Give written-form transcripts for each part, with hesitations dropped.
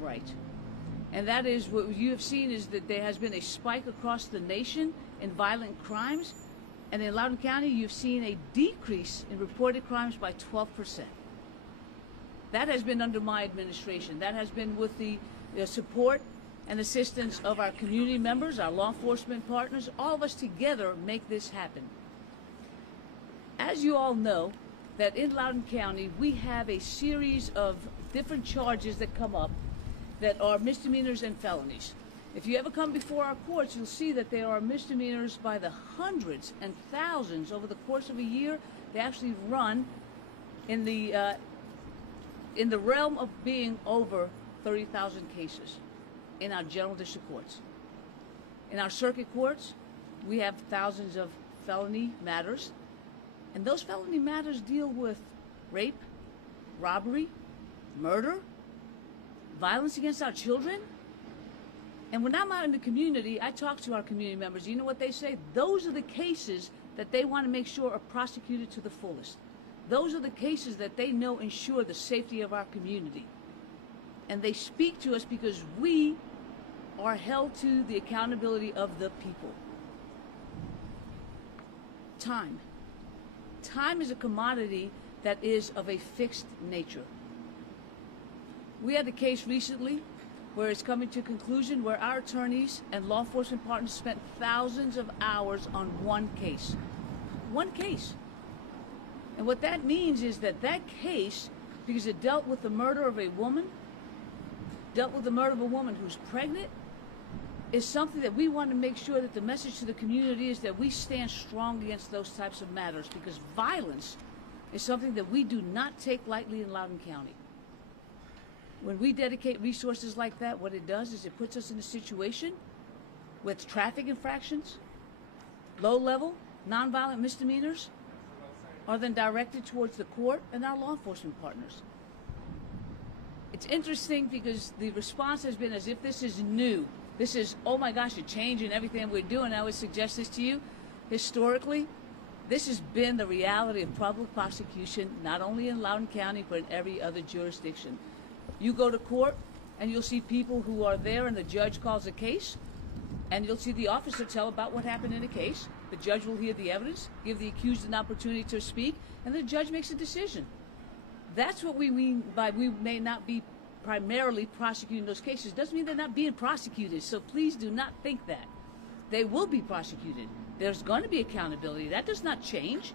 right. And that is what you have seen is that there has been a spike across the nation in violent crimes. And in Loudoun County, you've seen a decrease in reported crimes by 12%. That has been under my administration. That has been with the support and assistance of our community members, our law enforcement partners. All of us together make this happen. As you all know, that in Loudoun County, we have a series of different charges that come up that are misdemeanors and felonies. If you ever come before our courts, you'll see that there are misdemeanors by the hundreds and thousands over the course of a year. They actually run in the realm of being over 30,000 cases in our general district courts. In our circuit courts, we have thousands of felony matters, and those felony matters deal with rape, robbery, murder, violence against our children. And when I'm out in the community, I talk to our community members. You know what they say? Those are the cases that they want to make sure are prosecuted to the fullest. Those are the cases that they know ensure the safety of our community. And they speak to us because we are held to the accountability of the people. Time. Time is a commodity that is of a fixed nature. We had a case recently where it's coming to conclusion where our attorneys and law enforcement partners spent thousands of hours on one case. One case. And what that means is that that case, because it dealt with the murder of a woman, dealt with the murder of a woman who's pregnant, is something that we want to make sure that the message to the community is that we stand strong against those types of matters, because violence is something that we do not take lightly in Loudoun County. When we dedicate resources like that, what it does is it puts us in a situation with traffic infractions, low-level, nonviolent misdemeanors, are then directed towards the court and our law enforcement partners. It's interesting because the response has been as if this is new. This is, oh my gosh, a change in everything we're doing. I would suggest this to you. Historically, this has been the reality of public prosecution, not only in Loudoun County, but in every other jurisdiction. You go to court and you'll see people who are there and the judge calls a case, and you'll see the officer tell about what happened in the case. The judge will hear the evidence, give the accused an opportunity to speak, and the judge makes a decision. That's what we mean by we may not be primarily prosecuting those cases. Doesn't mean they're not being prosecuted, so please do not think that. They will be prosecuted. There's going to be accountability. That does not change.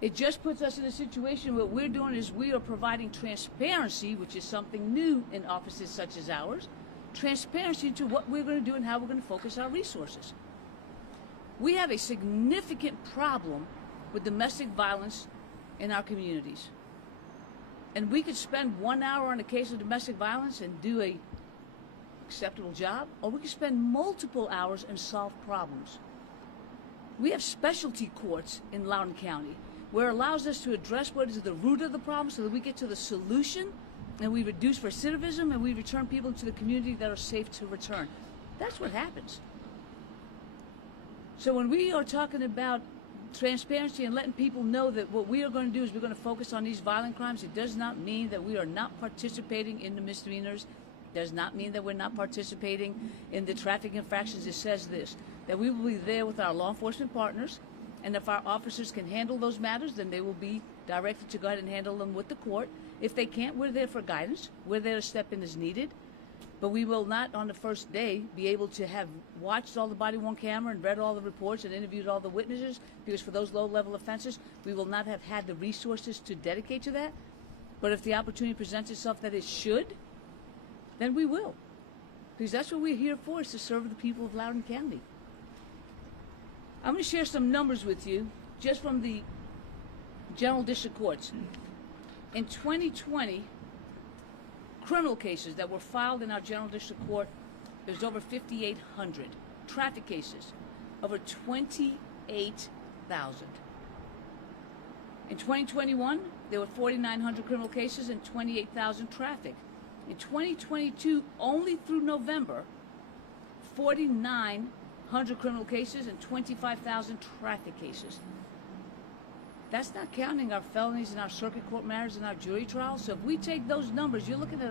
It just puts us in a situation where what we're doing is we are providing transparency, which is something new in offices such as ours, transparency into what we're going to do and how we're going to focus our resources. We have a significant problem with domestic violence in our communities. And we could spend 1 hour on a case of domestic violence and do a acceptable job, or we could spend multiple hours and solve problems. We have specialty courts in Loudoun County where it allows us to address what is the root of the problem so that we get to the solution and we reduce recidivism and we return people to the community that are safe to return. That's what happens. So when we are talking about transparency and letting people know that what we are going to do is we're going to focus on these violent crimes, it does not mean that we are not participating in the misdemeanors. It does not mean that we're not participating in the traffic infractions. It says this, that we will be there with our law enforcement partners, and if our officers can handle those matters, then they will be directed to go ahead and handle them with the court. If they can't, we're there for guidance. We're there to step in as needed. But we will not, on the first day, be able to have watched all the body-worn camera and read all the reports and interviewed all the witnesses, because for those low-level offenses, we will not have had the resources to dedicate to that. But if the opportunity presents itself that it should, then we will. Because that's what we're here for, is to serve the people of Loudoun County. I'm going to share some numbers with you, just from the general district courts. In 2020, criminal cases that were filed in our general district court, there's over 5,800. Traffic cases, over 28,000. In 2021, there were 4,900 criminal cases and 28,000 traffic. In 2022, only through November, 4,900 criminal cases and 25,000 traffic cases. That's not counting our felonies and our circuit court matters and our jury trials. So if we take those numbers, you're looking at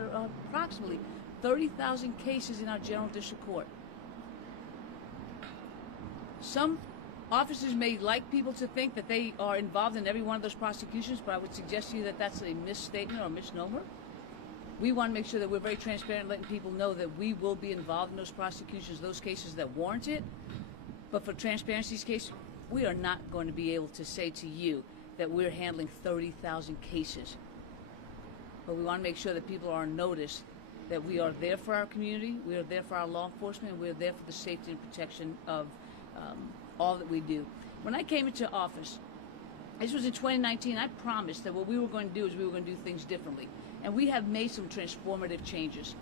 approximately 30,000 cases in our general district court. Some officers may like people to think that they are involved in every one of those prosecutions, but I would suggest to you that that's a misstatement or a misnomer. We want to make sure that we're very transparent, letting people know that we will be involved in those prosecutions, those cases that warrant it. But for transparency's case, we are not going to be able to say to you that we're handling 30,000 cases. But we want to make sure that people are on notice that we are there for our community, we are there for our law enforcement, and we are there for the safety and protection of all that we do. When I came into office, this was in 2019, I promised that what we were going to do is we were going to do things differently. And we have made some transformative changes.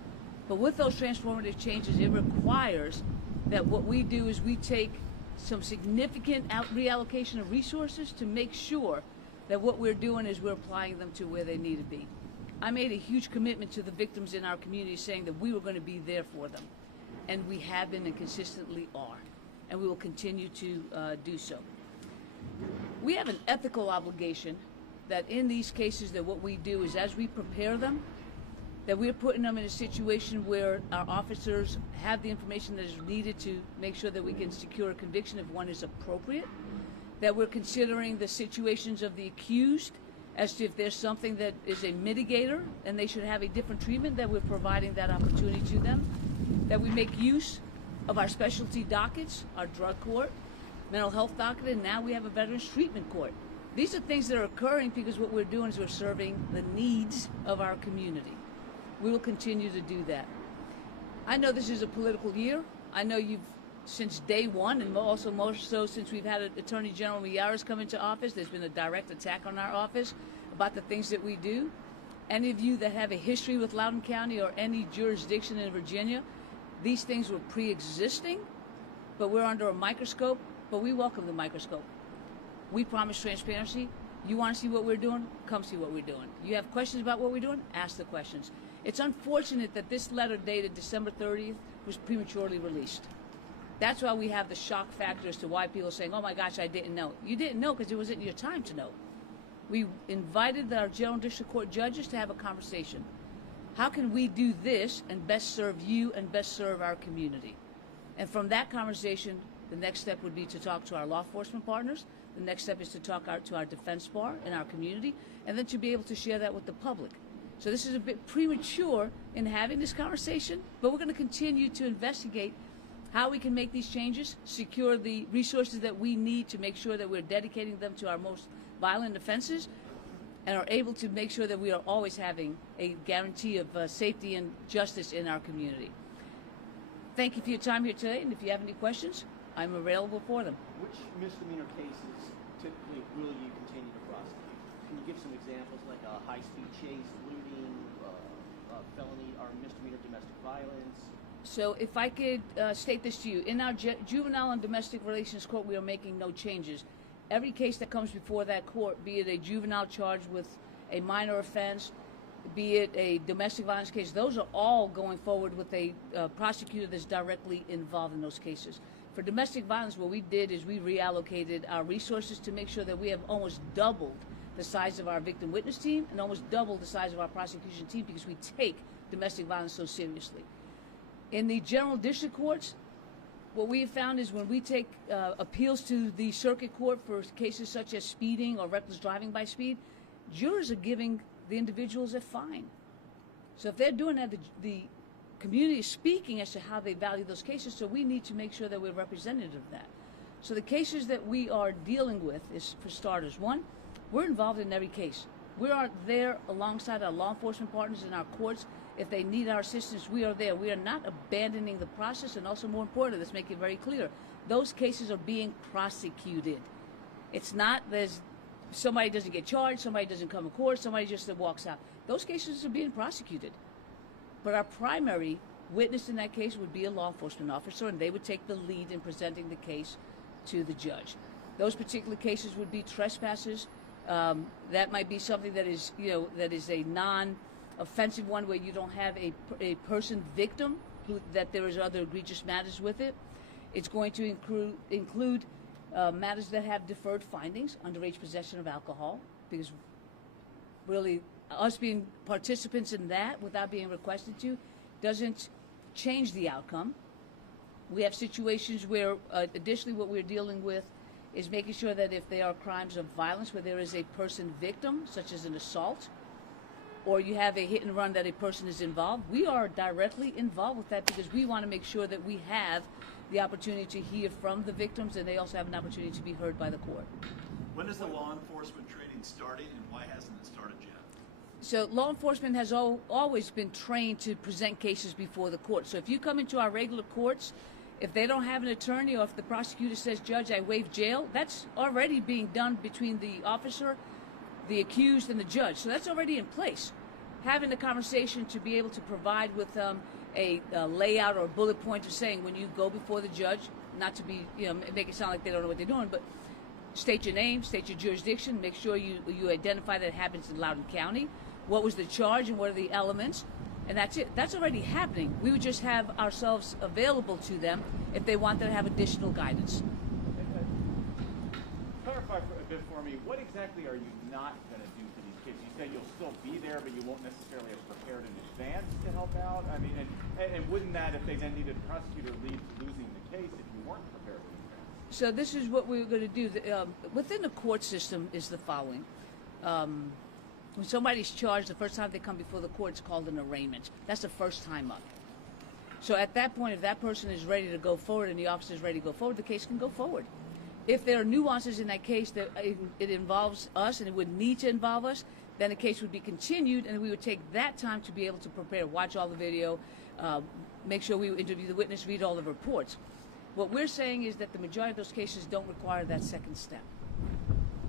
But with those transformative changes, it requires that what we do is we take some significant reallocation of resources to make sure that what we're doing is we're applying them to where they need to be. I made a huge commitment to the victims in our community, saying that we were going to be there for them. And we have been and consistently are. And we will continue to do so. We have an ethical obligation that in these cases that what we do is as we prepare them, that we're putting them in a situation where our officers have the information that is needed to make sure that we can secure a conviction if one is appropriate, that we're considering the situations of the accused as to if there's something that is a mitigator and they should have a different treatment, that we're providing that opportunity to them, that we make use of our specialty dockets, our drug court, mental health docket, and now we have a veterans treatment court. These are things that are occurring because what we're doing is we're serving the needs of our community. We will continue to do that. I know this is a political year. I know you've, since day one, and also more so since we've had Attorney General Miyares come into office, there's been a direct attack on our office about the things that we do. Any of you that have a history with Loudoun County or any jurisdiction in Virginia, these things were pre-existing, but we're under a microscope, but we welcome the microscope. We promise transparency. You want to see what we're doing? Come see what we're doing. You have questions about what we're doing? Ask the questions. It's unfortunate that this letter dated December 30th was prematurely released. That's why we have the shock factor as to why people are saying, oh my gosh, I didn't know. You didn't know because it wasn't your time to know. We invited our General District Court judges to have a conversation. How can we do this and best serve you and best serve our community? And from that conversation, the next step would be to talk to our law enforcement partners. The next step is to talk to our defense bar in our community, and then to be able to share that with the public. So this is a bit premature in having this conversation, but we're going to continue to investigate how we can make these changes, secure the resources that we need to make sure that we're dedicating them to our most violent offenses, and are able to make sure that we are always having a guarantee of safety and justice in our community. Thank you for your time here today, and if you have any questions, I'm available for them. Which misdemeanor cases typically will you continue to prosecute? Can you give some examples like a high-speed chase, looting, felony or misdemeanor domestic violence? So if I could state this to you, in our juvenile and domestic relations court, we are making no changes. Every case that comes before that court, be it a juvenile charged with a minor offense, be it a domestic violence case, those are all going forward with a prosecutor that's directly involved in those cases. For domestic violence, what we did is we reallocated our resources to make sure that we have almost doubled the size of our victim witness team and almost doubled the size of our prosecution team because we take domestic violence so seriously. In the general district courts, what we have found is when we take appeals to the circuit court for cases such as speeding or reckless driving by speed, jurors are giving the individuals a fine. So if they're doing that, the community is speaking as to how they value those cases, so we need to make sure that we're representative of that. So the cases that we are dealing with is, for starters, one, we're involved in every case. We are there alongside our law enforcement partners in our courts. If they need our assistance, we are there. We are not abandoning the process, and also more important, let's make it very clear, those cases are being prosecuted. It's not there's somebody doesn't get charged, somebody doesn't come to court, somebody just walks out. Those cases are being prosecuted. But our primary witness in that case would be a law enforcement officer, and they would take the lead in presenting the case to the judge. Those particular cases would be trespasses. That might be something that is, that is a non-offensive one where you don't have a person victim, that there is other egregious matters with it. It's going to include matters that have deferred findings, underage possession of alcohol, because really us being participants in that without being requested to doesn't change the outcome. We have situations where additionally what we're dealing with is making sure that if they are crimes of violence where there is a person victim, such as an assault, or you have a hit and run that a person is involved, we are directly involved with that because we want to make sure that we have the opportunity to hear from the victims and they also have an opportunity to be heard by the court. When is the law enforcement training starting and why hasn't it started yet? So law enforcement has always been trained to present cases before the court. So if you come into our regular courts, if they don't have an attorney or if the prosecutor says, Judge, I waive jail, that's already being done between the officer, the accused, and the judge. So that's already in place. Having the conversation to be able to provide with a layout or a bullet point of saying when you go before the judge, not to be, make it sound like they don't know what they're doing, but state your name, state your jurisdiction, make sure you identify that it happens in Loudoun County, what was the charge and what are the elements, and that's it. That's already happening. We would just have ourselves available to them if they wanted to have additional guidance. Clarify a bit for me, what exactly are you not going to do for these kids? You said you'll still be there, but you won't necessarily have prepared in advance to help out? I mean, and wouldn't that, if they then needed a prosecutor, lead to losing the case if you weren't prepared in advance? So this is what we're going to do. Within the court system is the following. When somebody's charged, the first time they come before the court, it's called an arraignment. That's the first time up. So at that point, if that person is ready to go forward and the officer is ready to go forward, the case can go forward. If there are nuances in that case that it involves us and it would need to involve us, then the case would be continued and we would take that time to be able to prepare, watch all the video, make sure we interview the witness, read all the reports. What we're saying is that the majority of those cases don't require that second step.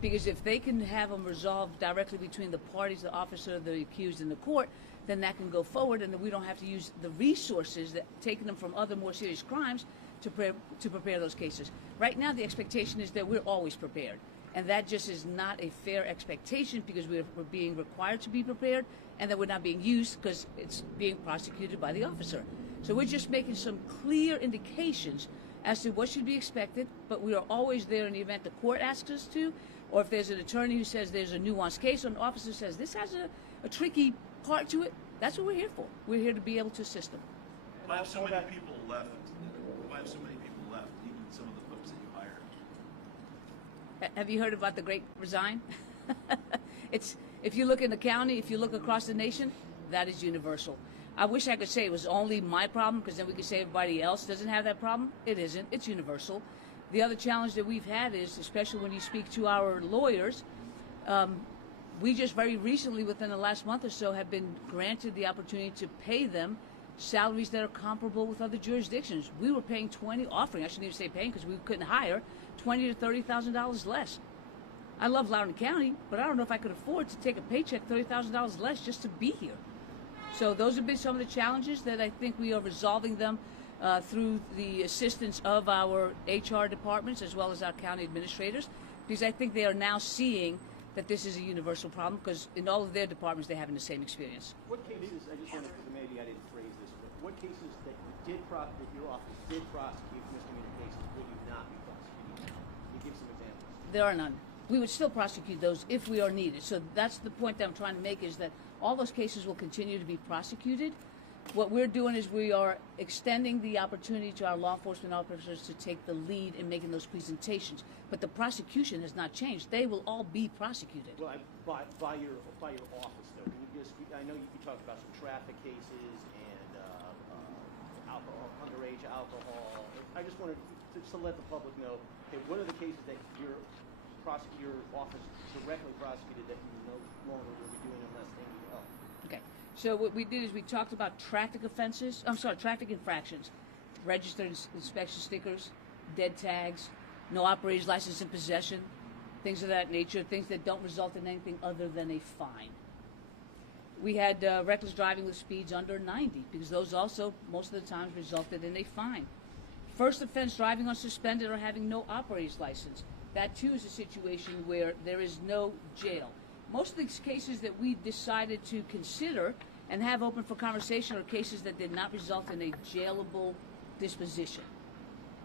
Because if they can have them resolved directly between the parties, the officer, the accused, and the court, then that can go forward and then we don't have to use the resources that taking them from other more serious crimes to prepare those cases. Right now, the expectation is that we're always prepared. And that just is not a fair expectation because we're being required to be prepared and that we're not being used because it's being prosecuted by the officer. So we're just making some clear indications as to what should be expected, but we are always there in the event the court asks us to, or if there's an attorney who says there's a nuanced case or an officer says this has a tricky part to it, that's what we're here for. We're here to be able to assist them. Why have so many people left? Why have so many people left, even some of the folks that you hired? Have you heard about the Great Resign? If you look in the county, if you look across the nation, that is universal. I wish I could say it was only my problem because then we could say everybody else doesn't have that problem. It isn't. It's universal. The other challenge that we've had is, especially when you speak to our lawyers, we just very recently, within the last month or so, have been granted the opportunity to pay them salaries that are comparable with other jurisdictions. We were paying I shouldn't even say paying because we couldn't hire, $20,000 to $30,000 less. I love Loudoun County, but I don't know if I could afford to take a paycheck $30,000 less just to be here. So those have been some of the challenges that I think we are resolving them through the assistance of our HR departments as well as our county administrators, because I think they are now seeing that this is a universal problem because in all of their departments they're having the same experience. What cases, I just wanted to, maybe I didn't phrase this, but what cases that you that your office did prosecute misdemeanor cases will you not be prosecuting? Can you give some examples? There are none. We would still prosecute those if we are needed. So that's the point that I'm trying to make is that all those cases will continue to be prosecuted. What we're doing is we are extending the opportunity to our law enforcement officers to take the lead in making those presentations. But the prosecution has not changed. They will all be prosecuted. Well, by your office, though, can you just, I know you talked about some traffic cases and alcohol, underage alcohol. I just wanted to let the public know, okay, what are the cases that your office directly prosecuted that you no longer will be doing unless they need help? Okay. So what we did is we talked about traffic infractions, registered inspection stickers, dead tags, no operator's license in possession, things of that nature, things that don't result in anything other than a fine. We had reckless driving with speeds under 90 because those also most of the times resulted in a fine. First offense driving on suspended or having no operator's license. That too is a situation where there is no jail. Most of these cases that we decided to consider and have open for conversation are cases that did not result in a jailable disposition.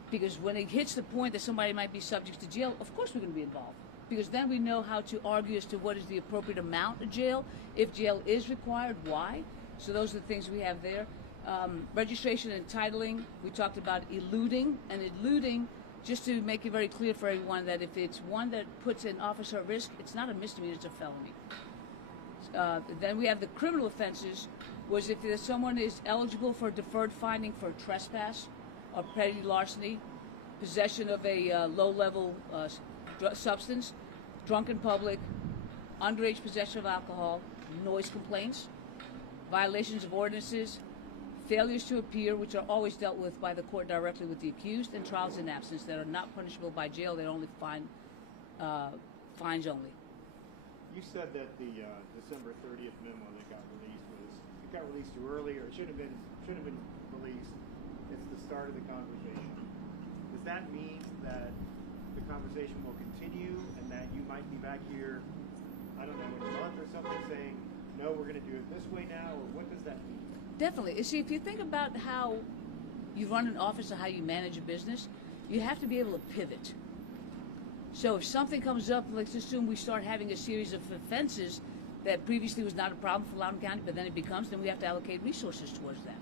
Because when it hits the point that somebody might be subject to jail, of course we're going to be involved. Because then we know how to argue as to what is the appropriate amount of jail. If jail is required, why? So those are the things we have there. Registration and titling, we talked about eluding. And eluding, just to make it very clear for everyone, that if it's one that puts an officer at risk, it's not a misdemeanor, it's a felony. Then we have the criminal offenses, was if someone is eligible for deferred finding for trespass or petty larceny, possession of a low-level substance, drunk in public, underage possession of alcohol, noise complaints, violations of ordinances, failures to appear, which are always dealt with by the court directly with the accused, and trials in absence that are not punishable by jail. They're only fines only. You said that the December 30th memo that got released too early, or it shouldn't have been released. It's the start of the conversation. Does that mean that the conversation will continue and that you might be back here, I don't know, in a month or something, saying, no, we're going to do it this way now, or what does that mean? Definitely. You see, if you think about how you run an office or how you manage a business, you have to be able to pivot. So if something comes up, let's assume we start having a series of offenses that previously was not a problem for Loudoun County, but then it becomes, then we have to allocate resources towards that.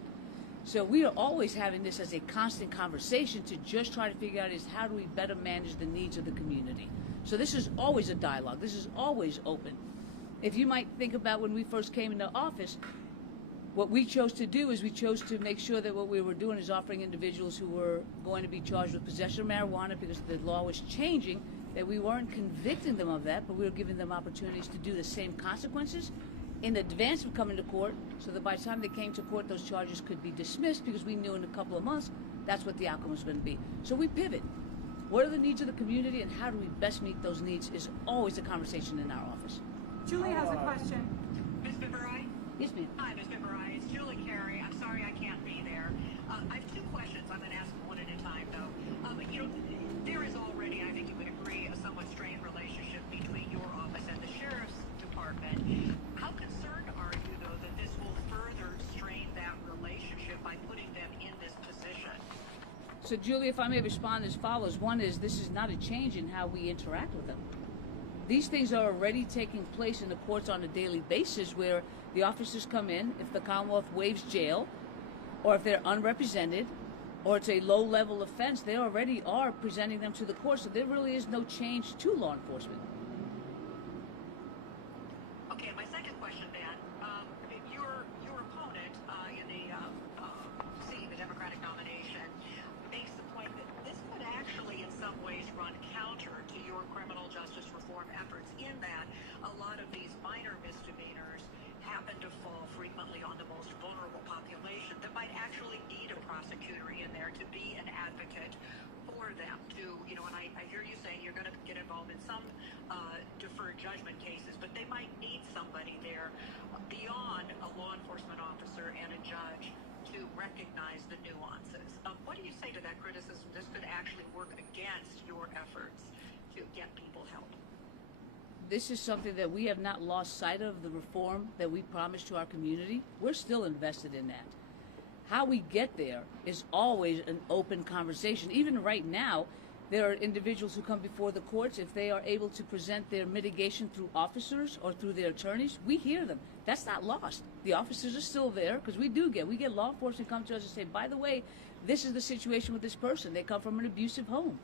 So we are always having this as a constant conversation to just try to figure out is how do we better manage the needs of the community. So this is always a dialogue. This is always open. If you might think about when we first came into office, what we chose to do is we chose to make sure that what we were doing is offering individuals who were going to be charged with possession of marijuana, because the law was changing, that we weren't convicting them of that, but we were giving them opportunities to do the same consequences in advance of coming to court, so that by the time they came to court, those charges could be dismissed, because we knew in a couple of months that's what the outcome was going to be. So we pivot. What are the needs of the community, and how do we best meet those needs is always a conversation in our office. Julie has a question. Ms. Biberaj? Yes, ma'am. Hi, Ms. Biberaj. It's Julie Carey. I'm sorry I can't be there. I have two questions. I'm going to ask them one at a time, though. There is already, I think you would agree, a somewhat strained relationship between your office and the Sheriff's Department. How concerned are you, though, that this will further strain that relationship by putting them in this position? So, Julie, if I may respond as follows. One is, this is not a change in how we interact with them. These things are already taking place in the courts on a daily basis, where the officers come in, if the Commonwealth waives jail, or if they're unrepresented, or it's a low-level offense, they already are presenting them to the court, so there really is no change to law enforcement. Okay, my second question, then. Your opponent in the Democratic nomination makes the point that this could actually in some ways run counter to your criminal justice reform efforts, in that a lot of these minor misdemeanors happen to fall frequently on the most vulnerable population that might actually need a prosecutor in there to be an advocate for them. And I hear you saying you're going to get involved in some deferred judgment cases, but they might need somebody there beyond a law enforcement officer and a judge to recognize the nuances. What do you say to that criticism? This could actually work against your efforts to get people help. This is something that we have not lost sight of, the reform that we promised to our community. We're still invested in that. How we get there is always an open conversation. Even right now, there are individuals who come before the courts. If they are able to present their mitigation through officers or through their attorneys, we hear them. That's not lost. The officers are still there, because we get law enforcement come to us and say, by the way, this is the situation with this person. They come from an abusive home.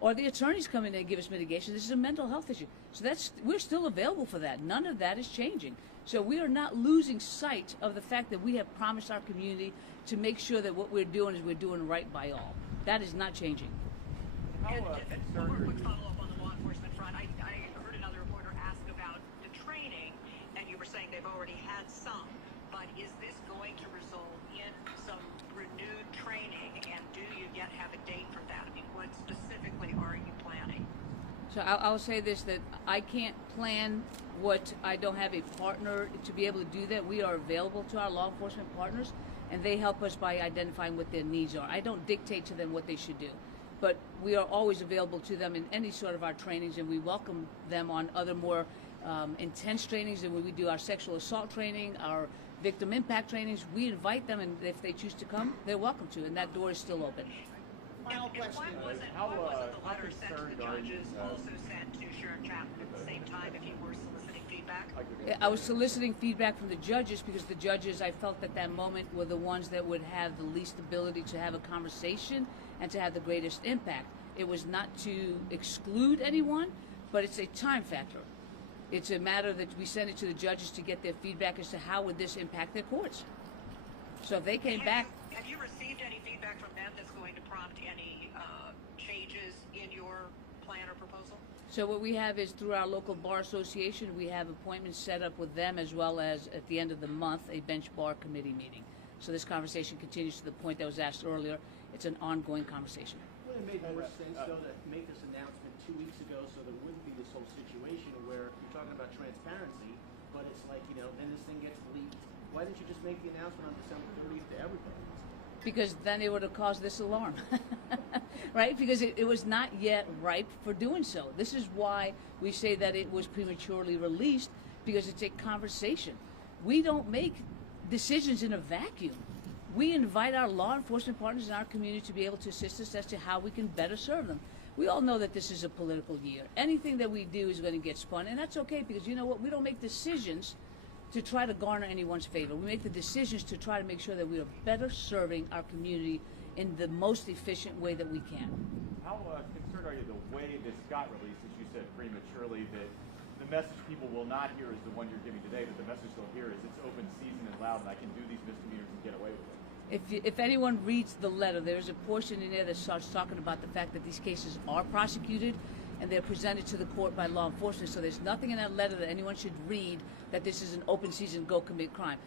Or the attorneys come in and give us mitigation. This is a mental health issue. So we're still available for that. None of that is changing. So we are not losing sight of the fact that we have promised our community to make sure that what we're doing is we're doing right by all. That is not changing. And one more quick follow-up on the law enforcement front. I heard another reporter ask about the training, and you were saying they've already had some, but is this going to result in some renewed training, and do you yet have a date for that? I mean, what specifically are you planning? So I'll say this, that I can't plan what I don't have a partner to be able to do that. We are available to our law enforcement partners, and they help us by identifying what their needs are. I don't dictate to them what they should do, but we are always available to them in any sort of our trainings, and we welcome them on other more intense trainings. And when we do our sexual assault training, our victim impact trainings, we invite them, and if they choose to come, they're welcome to, and that door is still open. final And question. why wasn't How, the how letter sent to the concerned are you, judges also sent to Sharon Chapman at the same time if you were soliciting feedback? I was soliciting feedback from the judges because the judges, I felt at that moment, were the ones that would have the least ability to have a conversation and to have the greatest impact. It was not to exclude anyone, but it's a time factor. It's a matter that we send it to the judges to get their feedback as to how would this impact their courts. So if they came back... Have you received any feedback from them that's going to prompt any changes in your plan or proposal? So what we have is through our local bar association, we have appointments set up with them as well as at the end of the month, a bench bar committee meeting. So this conversation continues to the point that was asked earlier. It's an ongoing conversation. Would it make more sense, though, to make this announcement 2 weeks ago so there wouldn't be this whole situation where you're talking about transparency, but it's like, you know, then this thing gets leaked. Why didn't you just make the announcement on December 30th to everybody? Because then it would have caused this alarm, right? Because it was not yet ripe for doing so. This is why we say that it was prematurely released, because it's a conversation. We don't make decisions in a vacuum. We invite our law enforcement partners in our community to be able to assist us as to how we can better serve them. We all know that this is a political year. Anything that we do is going to get spun, and that's okay, because you know what? We don't make decisions to try to garner anyone's favor. We make the decisions to try to make sure that we are better serving our community in the most efficient way that we can. How concerned are you the way this got released, as you said prematurely, that the message people will not hear is the one you're giving today, but the message they'll hear is it's open season and loud and I can do these misdemeanors and get away with it? If anyone reads the letter, there's a portion in there that starts talking about the fact that these cases are prosecuted and they're presented to the court by law enforcement. So there's nothing in that letter that anyone should read that this is an open season, go commit crime.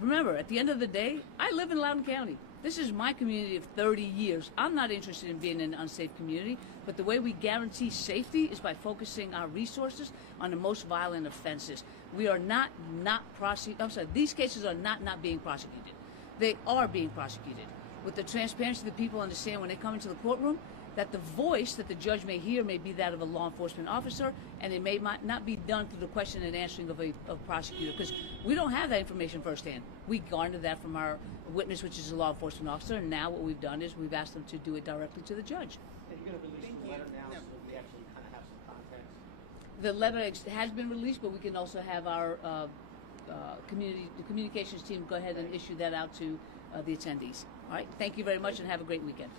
Remember, at the end of the day, I live in Loudoun County. This is my community of 30 years. I'm not interested in being in an unsafe community, but the way we guarantee safety is by focusing our resources on the most violent offenses. We are not these cases are not being prosecuted. They are being prosecuted. With the transparency that people understand when they come into the courtroom, that the voice that the judge may hear may be that of a law enforcement officer, and it may not be done through the question and answering of a prosecutor, because we don't have that information firsthand. We garnered that from our witness, which is a law enforcement officer, and now what we've done is we've asked them to do it directly to the judge. And you're going to release the letter now so that we actually kind of have some context? The letter has been released, but we can also have our the communications team go ahead and issue that out to the attendees. All right, thank you very much and have a great weekend.